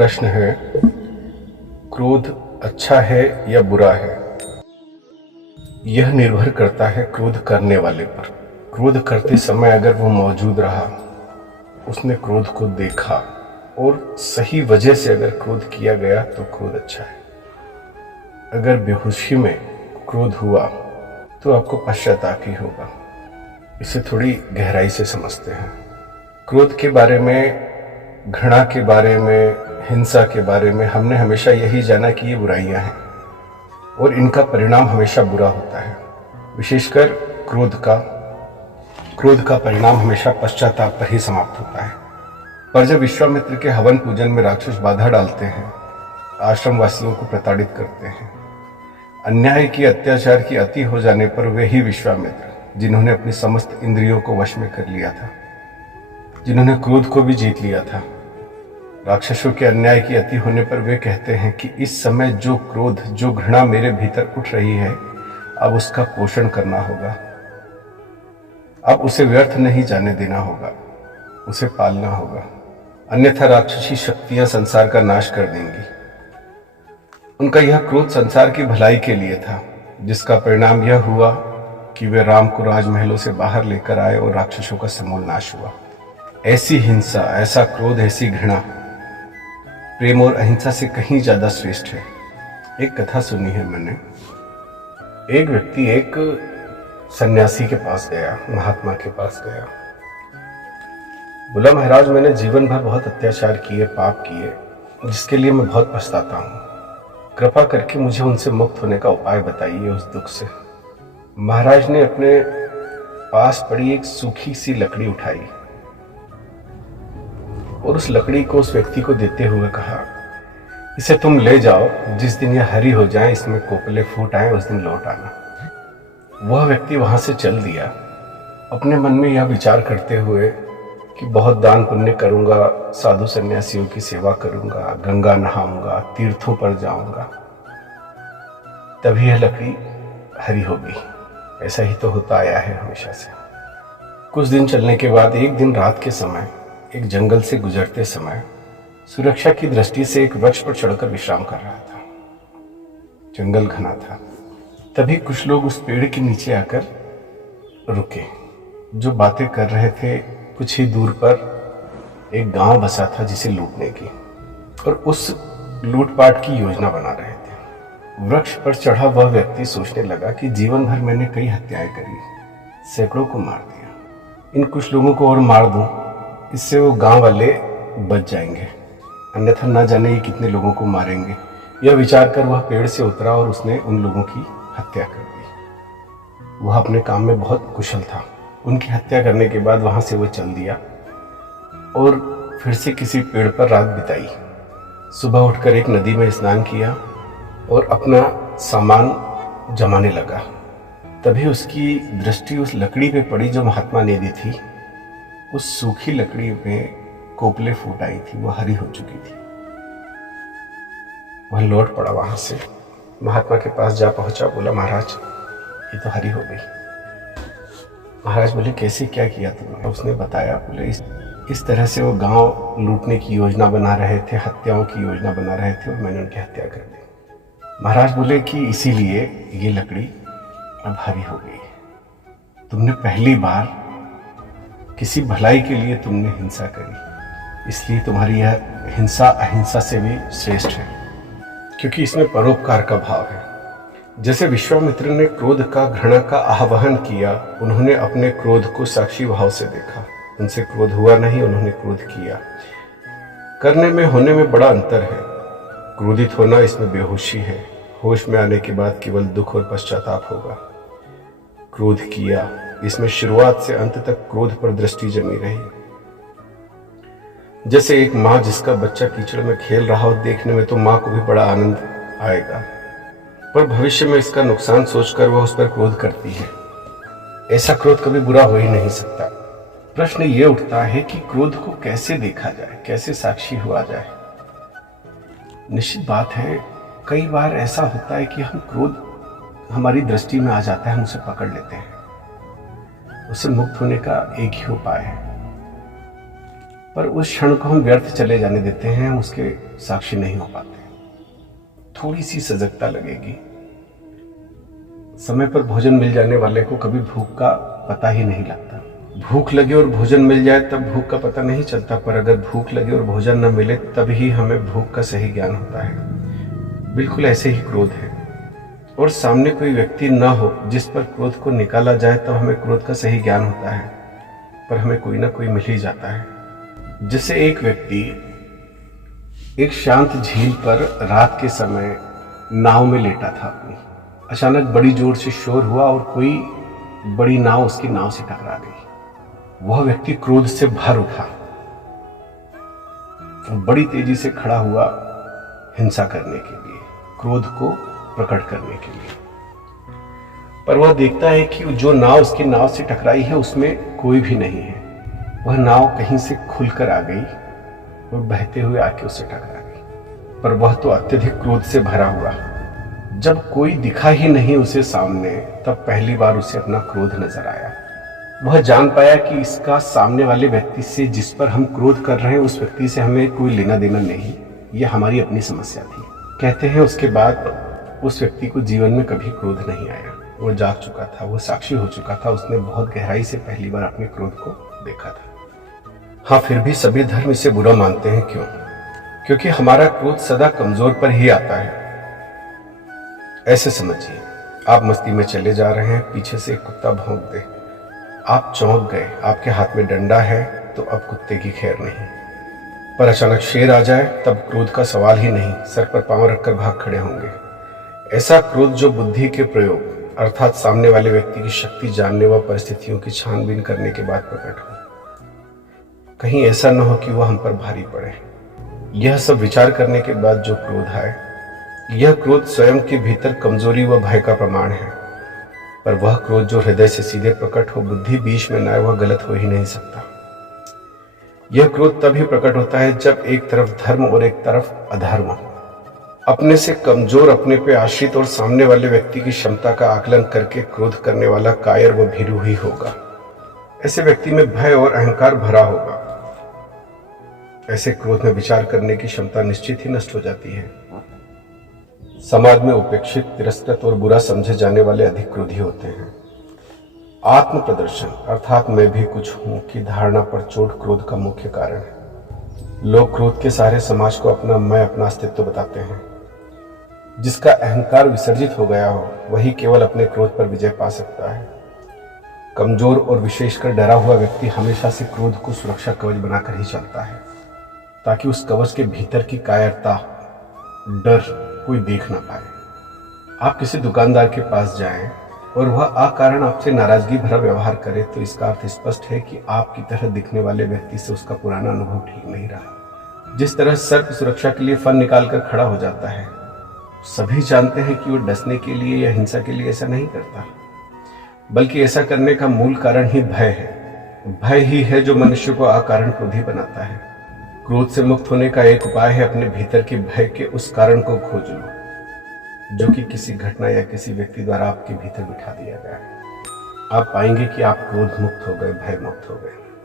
प्रश्न है, क्रोध अच्छा है या बुरा है? यह निर्भर करता है क्रोध करने वाले पर। क्रोध करते समय अगर वो मौजूद रहा, उसने क्रोध को देखा और सही वजह से अगर क्रोध किया गया तो क्रोध अच्छा है। अगर बेहोशी में क्रोध हुआ तो आपको पश्चाताप ही होगा। इसे थोड़ी गहराई से समझते हैं। क्रोध के बारे में, घृणा के बारे में, हिंसा के बारे में हमने हमेशा यही जाना कि ये बुराइयां हैं और इनका परिणाम हमेशा बुरा होता है। विशेषकर क्रोध का परिणाम हमेशा पश्चाताप पर ही समाप्त होता है। पर जब विश्वामित्र के हवन पूजन में राक्षस बाधा डालते हैं, आश्रम वासियों को प्रताड़ित करते हैं, अन्याय की, अत्याचार की अति हो जाने पर वे ही विश्वामित्र, जिन्होंने अपनी समस्त इंद्रियों को वश में कर लिया था, जिन्होंने क्रोध को भी जीत लिया था, राक्षसों के अन्याय की अति होने पर वे कहते हैं कि इस समय जो क्रोध, जो घृणा मेरे भीतर उठ रही है, अब उसका पोषण करना होगा। अब उसे व्यर्थ नहीं जाने देना होगा, उसे पालना होगा, अन्यथा राक्षसी शक्तियां संसार का नाश कर देंगी। उनका यह क्रोध संसार की भलाई के लिए था, जिसका परिणाम यह हुआ कि वे राम को राजमहलों से बाहर लेकर आए और राक्षसों का समूल नाश हुआ। ऐसी हिंसा, ऐसा क्रोध, ऐसी घृणा प्रेम और अहिंसा से कहीं ज्यादा श्रेष्ठ है। एक कथा सुनी है मैंने। एक व्यक्ति एक सन्यासी के पास गया, महात्मा के पास गया। बोला, महाराज, मैंने जीवन भर बहुत अत्याचार किए, पाप किए, जिसके लिए मैं बहुत पछताता हूँ। कृपा करके मुझे उनसे मुक्त होने का उपाय बताइए, उस दुख से। महाराज ने अपने पास पड़ी एक सूखी सी लकड़ी उठाई और उस लकड़ी को उस व्यक्ति को देते हुए कहा, इसे तुम ले जाओ, जिस दिन यह हरी हो जाए, इसमें कोपले फूट आए, उस दिन लौट आना। वह व्यक्ति वहां से चल दिया, अपने मन में यह विचार करते हुए कि बहुत दान पुण्य करूंगा, साधु सन्यासियों की सेवा करूंगा, गंगा नहाऊंगा, तीर्थों पर जाऊंगा, तभी यह लकड़ी हरी होगी। ऐसा ही तो होता आया है हमेशा से। कुछ दिन चलने के बाद एक दिन रात के समय, एक जंगल से गुजरते समय, सुरक्षा की दृष्टि से एक वृक्ष पर चढ़कर विश्राम कर रहा था। जंगल घना था। तभी कुछ लोग उस पेड़ के नीचे आकर रुके। जो बातें कर रहे थे, कुछ ही दूर पर एक गांव बसा था जिसे लूटने की, और उस लूटपाट की योजना बना रहे थे। वृक्ष पर चढ़ा वह व्यक्ति सोचने लगा कि जीवन भर मैंने कई हत्याएं करी, सैकड़ों को मार दिया, इन कुछ लोगों को और मार दूं, इससे वो गांव वाले बच जाएंगे, अन्यथा ना जाने ये कितने लोगों को मारेंगे। यह विचार कर वह पेड़ से उतरा और उसने उन लोगों की हत्या कर दी। वह अपने काम में बहुत कुशल था। उनकी हत्या करने के बाद वहां से वह चल दिया और फिर से किसी पेड़ पर रात बिताई। सुबह उठकर एक नदी में स्नान किया और अपना सामान जमाने लगा। तभी उसकी दृष्टि उस लकड़ी पे पड़ी जो महात्मा ने दी थी। उस सूखी लकड़ी में कोपले फूट आई थी, वह हरी हो चुकी थी। वह लौट पड़ा वहां से, महात्मा के पास जा पहुंचा, बोला, महाराज, ये तो हरी हो गई। महाराज बोले, कैसे, क्या किया तुमने? उसने बताया। बोले, इस तरह से वो गांव लूटने की योजना बना रहे थे, हत्याओं की योजना बना रहे थे और मैंने उनकी हत्या कर दी। महाराज बोले कि इसीलिए ये लकड़ी अब हरी हो गई। तुमने पहली बार किसी भलाई के लिए तुमने हिंसा करी, इसलिए तुम्हारी यह हिंसा अहिंसा से भी श्रेष्ठ है, क्योंकि इसमें परोपकार का भाव है। जैसे विश्वामित्र ने क्रोध का, घृणा का आह्वान किया, उन्होंने अपने क्रोध को साक्षी भाव से देखा। उनसे क्रोध हुआ नहीं, उन्होंने क्रोध किया। करने में, होने में बड़ा अंतर है। क्रोधित होना, इसमें बेहोशी है, होश में आने के बाद केवल दुख और पश्चाताप होगा। क्रोध किया, इसमें शुरुआत से अंत तक क्रोध पर दृष्टि जमी रही। जैसे एक माँ जिसका बच्चा कीचड़ में खेल रहा हो, देखने में तो माँ को भी बड़ा आनंद आएगा, पर भविष्य में इसका नुकसान सोचकर वह उस पर क्रोध करती है। ऐसा क्रोध कभी बुरा हो ही नहीं सकता। प्रश्न ये उठता है कि क्रोध को कैसे देखा जाए, कैसे साक्षी हुआ जाए। निश्चित बात है, कई बार ऐसा होता है कि हम क्रोध हमारी दृष्टि में आ जाता है, हम उसे पकड़ लेते हैं। उससे मुक्त होने का एक ही उपाय है, पर उस क्षण को हम व्यर्थ चले जाने देते हैं, हम उसके साक्षी नहीं हो पाते। थोड़ी सी सजगता लगेगी। समय पर भोजन मिल जाने वाले को कभी भूख का पता ही नहीं लगता। भूख लगे और भोजन मिल जाए तब भूख का पता नहीं चलता, पर अगर भूख लगे और भोजन न मिले तब ही हमें भूख का सही ज्ञान होता है। बिल्कुल ऐसे ही क्रोध है। और सामने कोई व्यक्ति न हो जिस पर क्रोध को निकाला जाए तब हमें क्रोध का सही ज्ञान होता है, पर हमें कोई ना कोई मिल ही जाता है। जैसे एक व्यक्ति एक शांत झील पर रात के समय नाव में लेटा था अपनी। अचानक बड़ी जोर से शोर हुआ और कोई बड़ी नाव उसकी नाव से टकरा गई। वह व्यक्ति क्रोध से भर उठा और बड़ी तेजी से खड़ा हुआ हिंसा करने के लिए, क्रोध को प्रकट करने के लिए। पर वह देखता है कि जो नाव उसकी नाव से टकराई है उसमें कोई भी नहीं है। वह नाव कहीं से खुलकर आ गई और बहते हुए आके उससे टकरा गई। पर वह तो अत्यधिक क्रोध से भरा हुआ। जब कोई दिखा ही नहीं उसे सामने, तब पहली बार उसे अपना क्रोध नजर आया। वह जान पाया कि इसका सामने वाले व्यक्ति से, जिस पर हम क्रोध कर रहे हैं, उस व्यक्ति से हमें कोई लेना देना नहीं, यह हमारी अपनी समस्या थी। कहते हैं उसके बाद उस व्यक्ति को जीवन में कभी क्रोध नहीं आया। वो जाग चुका था, वो साक्षी हो चुका था, उसने बहुत गहराई से पहली बार अपने क्रोध को देखा था। हाँ, फिर भी सभी धर्म इसे बुरा मानते हैं। क्यों? क्योंकि हमारा क्रोध सदा कमजोर पर ही आता है। ऐसे समझिए, आप मस्ती में चले जा रहे हैं, पीछे से एक कुत्ता भौंक दे, आप चौंक गए, आपके हाथ में डंडा है तो अब कुत्ते की खैर नहीं। पर अचानक शेर आ जाए तब क्रोध का सवाल ही नहीं, सर पर पांव रखकर भाग खड़े होंगे। ऐसा क्रोध जो बुद्धि के प्रयोग अर्थात सामने वाले व्यक्ति की शक्ति जानने व परिस्थितियों की छानबीन करने के बाद प्रकट हो। कहीं ऐसा न हो कि वह हम पर भारी पड़े। यह सब विचार करने के बाद जो क्रोध आए, यह क्रोध स्वयं के भीतर कमजोरी व भय का प्रमाण है। पर वह क्रोध जो हृदय से सीधे प्रकट हो, बुद्धि बीच में न आए, वह गलत हो ही नहीं सकता। यह क्रोध तभी प्रकट होता है जब एक तरफ धर्म और एक तरफ अधर्म हो। अपने से कमजोर, अपने पे आश्रित और सामने वाले व्यक्ति की क्षमता का आकलन करके क्रोध करने वाला कायर व भीरू ही होगा। ऐसे व्यक्ति में भय और अहंकार भरा होगा। ऐसे क्रोध में विचार करने की क्षमता निश्चित ही नष्ट हो जाती है। समाज में उपेक्षित, तिरस्कृत और बुरा समझे जाने वाले अधिक क्रोधी होते हैं। आत्म प्रदर्शन अर्थात मैं भी कुछ हूं की धारणा पर चोट क्रोध का मुख्य कारण है। लोग क्रोध के सहारे समाज को अपना मैं, अपना अस्तित्व बताते हैं। जिसका अहंकार विसर्जित हो गया हो, वही केवल अपने क्रोध पर विजय पा सकता है। कमजोर और विशेषकर डरा हुआ व्यक्ति हमेशा से क्रोध को सुरक्षा कवच बनाकर ही चलता है, ताकि उस कवच के भीतर की कायरता, डर कोई देख ना पाए। आप किसी दुकानदार के पास जाएं और वह अकारण आपसे नाराजगी भरा व्यवहार करे, तो इसका अर्थ स्पष्ट है कि आपकी तरह दिखने वाले व्यक्ति से उसका पुराना अनुभव ठीक नहीं रहा। जिस तरह सर्प सुरक्षा के लिए फन निकालकर खड़ा हो जाता है, सभी जानते हैं कि वो डसने के लिए या हिंसा के लिए ऐसा नहीं करता, बल्कि ऐसा करने का मूल कारण ही भय है। भय ही है जो मनुष्य को अकारण क्रोधी बनाता है। क्रोध से मुक्त होने का एक उपाय है अपने भीतर के भय के उस कारण को खोज लो, जो कि किसी घटना या किसी व्यक्ति द्वारा आपके भीतर बिठा दिया गया है। आप पाएंगे कि आप क्रोध मुक्त हो गए, भय मुक्त हो गए।